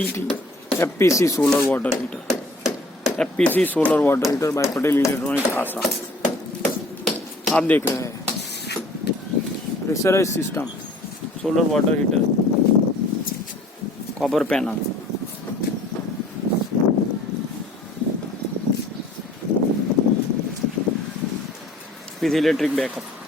ET FPC solar water heater. FPC solar water heater by Patel electronic THASRA. आप देख रहे हैं pressurise system solar water heater, copper panel, with electric backup.